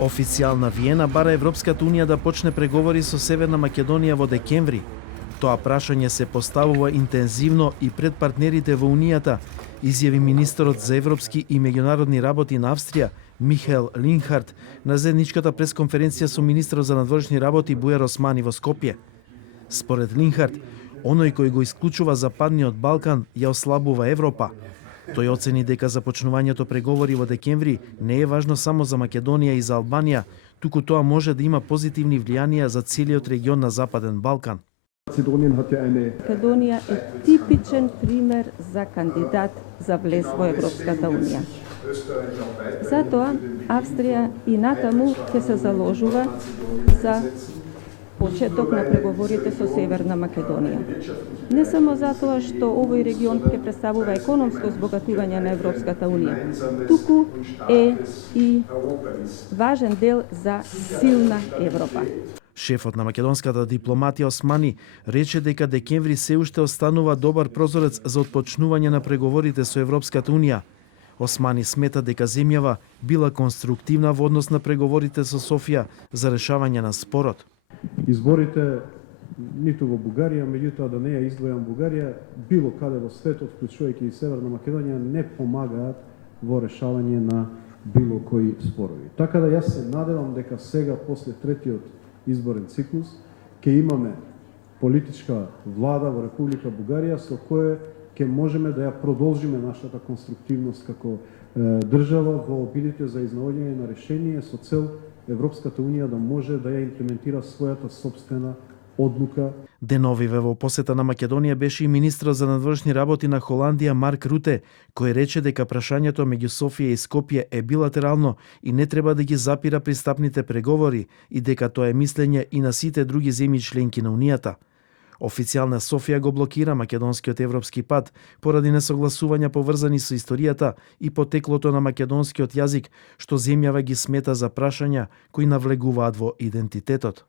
Официјална Виена бара Европската Унија да почне преговори со Северна Македонија во декември. Тоа прашање се поставува интензивно и пред партнерите во Унијата, изјави министерот за европски и меѓународни работи на Австрија, Михаел Линхарт, на заедничката пресконференција со министерот за надворешни работи Бујар Османи во Скопје. Според Линхарт, оној кој го исклучува Западниот Балкан ја ослабува Европа. Тој оцени дека започнувањето преговори во декември не е важно само за Македонија и за Албанија, туку тоа може да има позитивни влијанија за целиот регион на Западен Балкан. Македонија е типичен пример за кандидат за влез во Европската Унија. Затоа Австрија и натаму ќе се заложува за почеток на преговорите со Северна Македонија. Не само затоа што овој регион ќе представува економско збогатување на Европската Унија, туку е и важен дел за силна Европа. Шефот на македонската дипломатија Османи рече дека декември се уште останува добар прозорец за отпочнување на преговорите со Европската Унија. Османи смета дека земјава била конструктивна во однос на преговорите со Софија за решавање на спорот. Изборите ниту во Бугарија, меѓутоа да не ја издвојам Бугарија, било каде во светот, вклучувајќи и Северна Македонија, не помагаат во решавање на било кои спорови. Така да јас се надевам дека сега, после третиот изборен циклус, ќе имаме политичка влада во Република Бугарија со која ќе можеме да ја продолжиме нашата конструктивност како држава во обидите за изнаоѓање на решение со цел Европската Унија да може да ја имплементира својата сопствена одлука. Деновиве во посета на Македонија беше и министрот за надворешни работи на Холандија Марк Руте, кој рече дека прашањето меѓу Софија и Скопје е билатерално и не треба да ги запира пристапните преговори и дека тоа е мислење и на сите други земји членки на Унијата. Официјална Софија го блокира македонскиот европски пат поради несогласувања поврзани со историјата и потеклото на македонскиот јазик, што земјава ги смета за прашања кои навлегуваат во идентитетот.